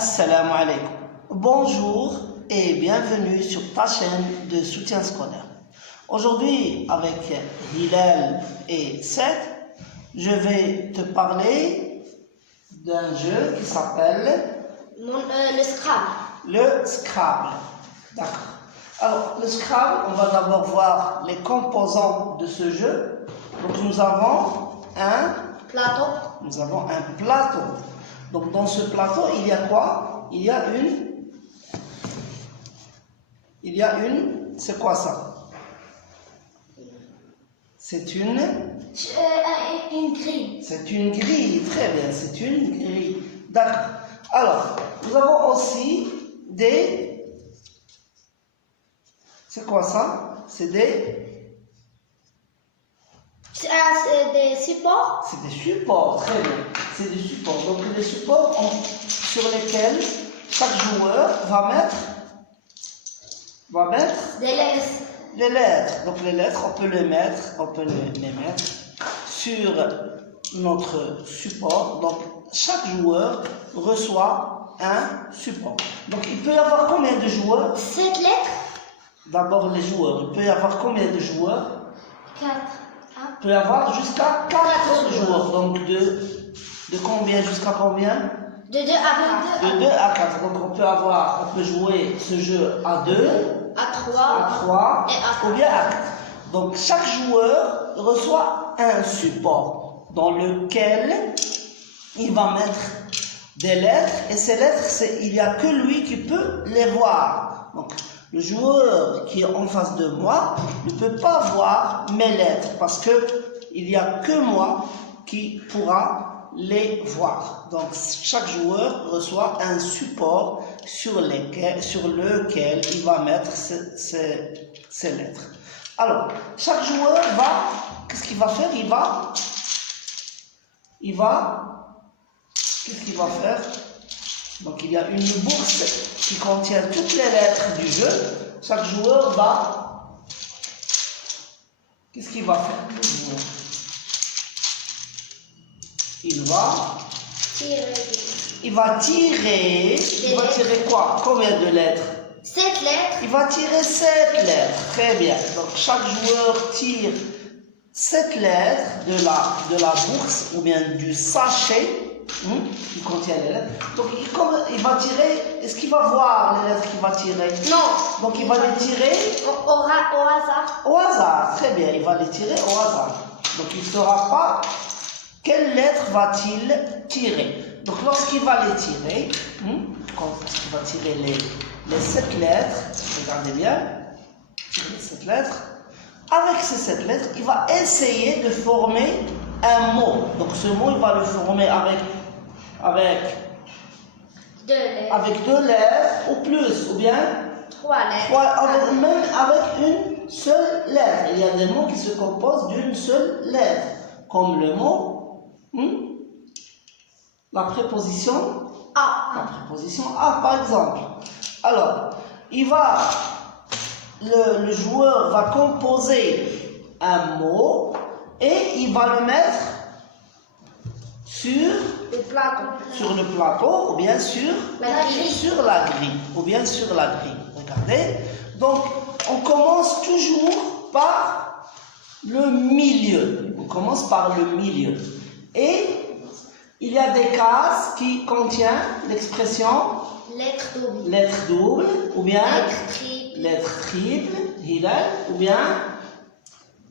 Assalamu alaikum. Bonjour et bienvenue sur ta chaîne de soutien scolaire. Aujourd'hui, avec Hilal et Seth, je vais te parler d'un jeu qui s'appelle le Scrabble. Le Scrabble. D'accord. Alors, le Scrabble, on va d'abord voir les composants de ce jeu. Donc, nous avons un Plateau. Donc, dans ce plateau, il y a quoi? Il y a une. C'est quoi ça? C'est une grille. C'est une grille, très bien, c'est une grille. D'accord. Alors, nous avons aussi des... C'est quoi ça? C'est des supports. C'est des supports, très bien. C'est des supports. Donc, les supports sur lesquels chaque joueur va mettre Des lettres. les lettres. Donc, les lettres, on peut les mettre sur notre support. Donc, chaque joueur reçoit un support. Donc, il peut y avoir combien de joueurs? 7 lettres. D'abord, les joueurs. Il peut y avoir combien de joueurs? 4. Il peut y avoir jusqu'à 4 joueurs. Donc, de combien jusqu'à combien? De 2 à 4. De 2 à 4. Donc, on peut jouer ce jeu à 2, À 3. à 3 et à 4. ou bien à 4. Donc, chaque joueur reçoit un support dans lequel il va mettre des lettres. Et ces lettres, il n'y a que lui qui peut les voir. Donc, le joueur qui est en face de moi ne peut pas voir mes lettres parce que il n'y a que moi qui pourra les voir. Donc, chaque joueur reçoit un support sur lequel il va mettre ces lettres. Alors, chaque joueur qu'est-ce qu'il va faire? Qu'est-ce qu'il va faire? Donc, il y a une bourse qui contient toutes les lettres du jeu. Chaque joueur qu'est-ce qu'il va faire? Il va tirer quoi? Combien de lettres? 7 lettres. Il va tirer 7 lettres. Très bien. Donc, chaque joueur tire 7 lettres de la bourse ou bien du sachet qui contient les lettres. Donc, il va tirer. Est-ce qu'il va voir les lettres qu'il va tirer? Non. Donc, il va les tirer Au hasard. au hasard. Très bien. Il va les tirer au hasard. Donc, il ne saura pas quelle lettre va-t-il tirer. Donc, lorsqu'il va les tirer, quand il va tirer les 7 lettres, regardez bien, les 7 lettres. Avec ces 7 lettres, il va essayer de former un mot. Donc, ce mot, il va le former avec 2 lettres. avec 2 lettres ou plus, ou bien 3 lettres. même avec une seule lettre. Il y a des mots qui se composent d'une seule lettre, comme le mot, la préposition A. La préposition A, par exemple. Alors, le joueur va composer un mot et il va le mettre sur le plateau ou bien sur la grille. Regardez. Donc, on commence toujours par le milieu. Et il y a des cases qui contiennent l'expression lettre double ou bien lettre triple, Hilal, ou bien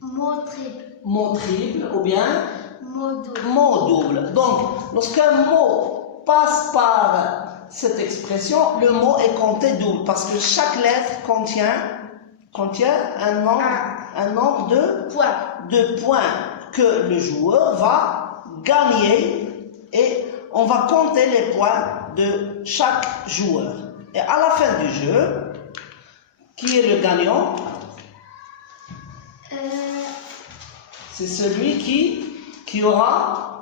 mot triple ou bien mot double. Donc, lorsqu'un mot passe par cette expression, le mot est compté double parce que chaque lettre contient un nombre de points que le joueur va gagner et on va compter les points de chaque joueur. Et à la fin du jeu, qui est le gagnant? C'est celui qui aura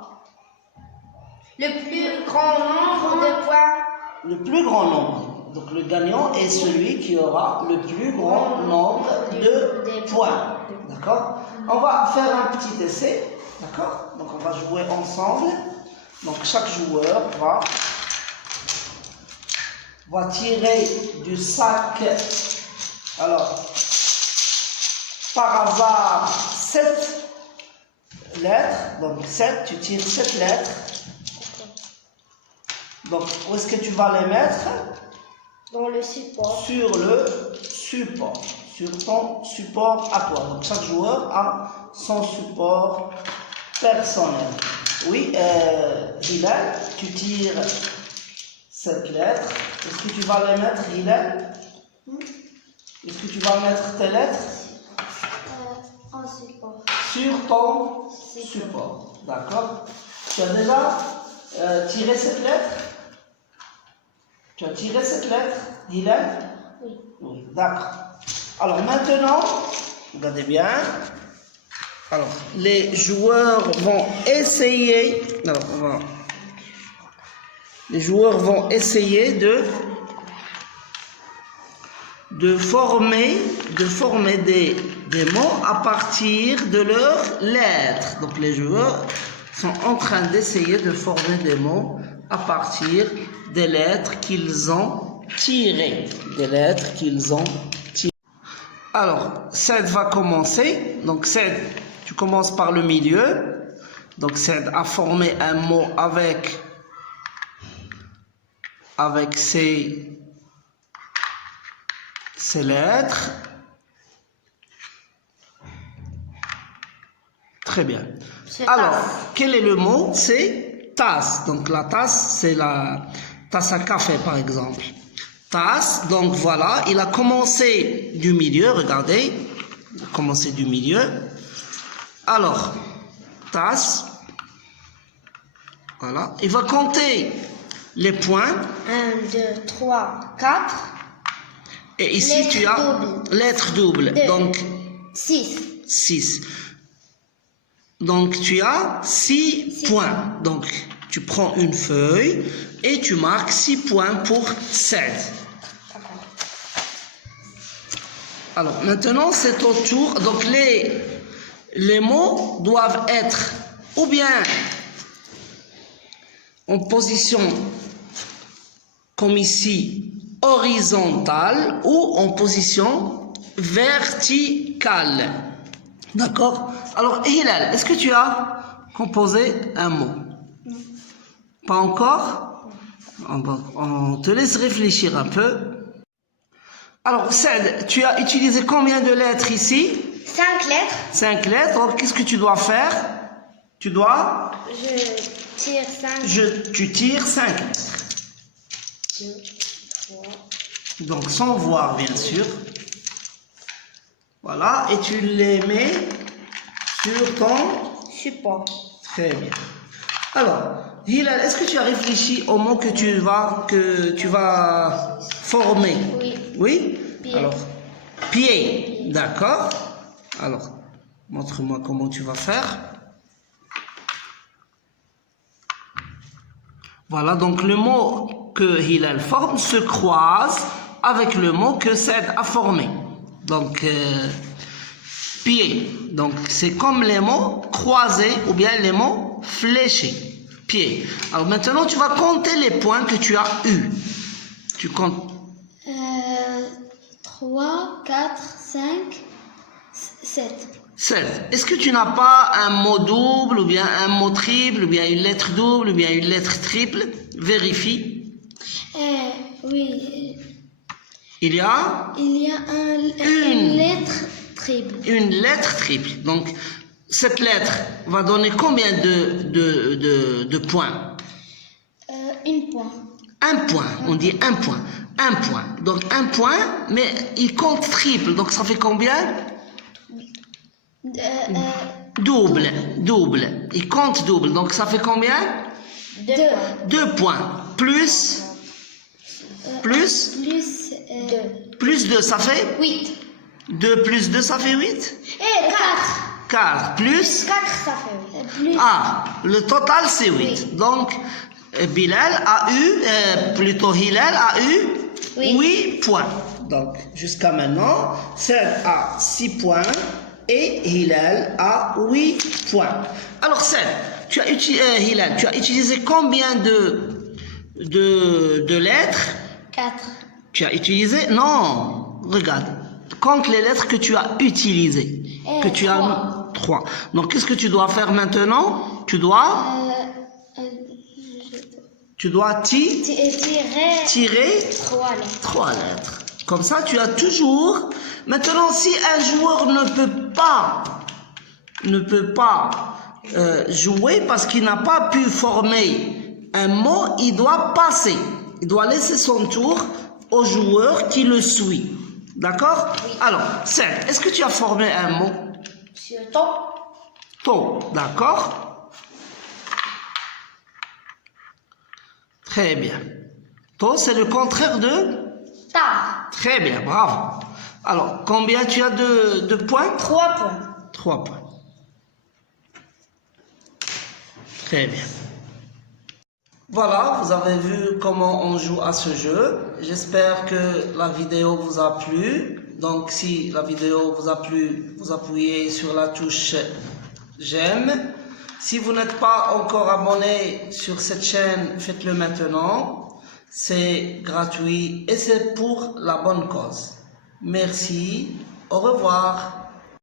le plus grand nombre de points. Le plus grand nombre. Donc le gagnant est celui qui aura le plus grand nombre de points. D'accord? On va faire un petit essai. D'accord? Donc on va jouer ensemble. Donc chaque joueur va va tirer du sac, alors, par hasard, 7 lettres. Donc 7, tu tires 7 lettres. Donc, où est-ce que tu vas les mettre? Dans le support. Sur le support. Sur ton support à toi. Donc, chaque joueur a son support personnel. Oui, Hilal, tu tires 7 lettres. Est-ce que tu vas les mettre, Hilal? Est-ce que tu vas mettre tes lettres? En support. Sur ton support. D'accord. Tu as déjà tiré cette lettre? Tu as tiré cette lettre, Hilal? Oui. Oui, d'accord. Alors maintenant, regardez bien. Alors, les joueurs vont essayer. Alors, les joueurs vont essayer de former des mots à partir de leurs lettres. Donc les joueurs sont en train d'essayer de former des mots à partir des lettres qu'ils ont tirées. Des lettres qu'ils ont tirées. Alors, Said va commencer. Donc Said, tu commences par le milieu. Donc Said a formé un mot avec ces lettres. Très bien. Alors, quel est le mot? C'est tasse. Donc la tasse, c'est la tasse à café par exemple. Tasse, donc voilà, il a commencé du milieu, regardez. Il a commencé du milieu. Alors, tasse. Voilà. Il va compter les points. 1, 2, 3, 4. Et ici, tu as lettre double. Donc, 6. 6. Donc, tu as 6 points. Donc, tu prends une feuille et tu marques 6 points pour 7. Alors, maintenant, c'est au tour. Donc, les mots doivent être ou bien en position comme ici, horizontale ou en position verticale. D'accord? Alors, Hilal, est-ce que tu as composé un mot? Non. Pas encore? On te laisse réfléchir un peu. Alors, Said, tu as utilisé combien de lettres ici? 5 lettres. 5 lettres. Alors, qu'est-ce que tu dois faire? Tu dois? Je tire 5. Tu tires 5 lettres. 2, 3. Donc, sans voir, bien sûr. Voilà, et tu les mets sur ton support. Très bien. Alors, Hilal, est-ce que tu as réfléchi au mot que tu vas former? Oui. Oui? Pied. Alors, pied. D'accord. Alors, montre-moi comment tu vas faire. Voilà, donc le mot que Hilal forme se croise avec le mot que Said a formé. Donc, pied. Donc, c'est comme les mots croisés ou bien les mots fléchés. Pied. Alors, maintenant, tu vas compter les points que tu as eus. Tu comptes. 3, 4, 5, 7. 7. Est-ce que tu n'as pas un mot double ou bien un mot triple ou bien une lettre double ou bien une lettre triple? Vérifie. Oui. Il y a une lettre triple. Une lettre triple. Donc, cette lettre va donner combien de points? Un point. Un point. On dit un point. Un point. Donc, un point, mais il compte triple. Donc, ça fait combien? Double. Double. Il compte double. Donc, ça fait combien? 2. 2 points. Plus 2, ça fait 8. 2 plus 2, ça fait 8. Et 4. 4 plus 4, ça fait 8. Ah, le total c'est 8. Oui. Donc, Bilal a eu, plutôt Hilal a eu Oui. 8 points. Donc, jusqu'à maintenant, Said a 6 points et Hilal a 8 points. Alors, Said, Hilal, tu as utilisé combien de lettres? 4. Tu as utilisé? Non. Regarde. Compte les lettres que tu as utilisées. Que tu as 3. Donc, qu'est-ce que tu dois faire maintenant? Tu dois tirer 3 lettres. Comme ça, tu as toujours... Maintenant, si un joueur ne peut pas jouer parce qu'il n'a pas pu former un mot, il doit passer. Il doit laisser son tour au joueur qui le suit. D'accord? Oui. Alors, Serge, est-ce que tu as formé un mot? Monsieur Tom. Ton, d'accord? Très bien. Ton, c'est le contraire de? Tard. Très bien, bravo. Alors, combien tu as de points? 3 points. 3 points. Très bien. Voilà, vous avez vu comment on joue à ce jeu. J'espère que la vidéo vous a plu. Donc, si la vidéo vous a plu, vous appuyez sur la touche j'aime. Si vous n'êtes pas encore abonné sur cette chaîne, faites-le maintenant. C'est gratuit et c'est pour la bonne cause. Merci. Au revoir.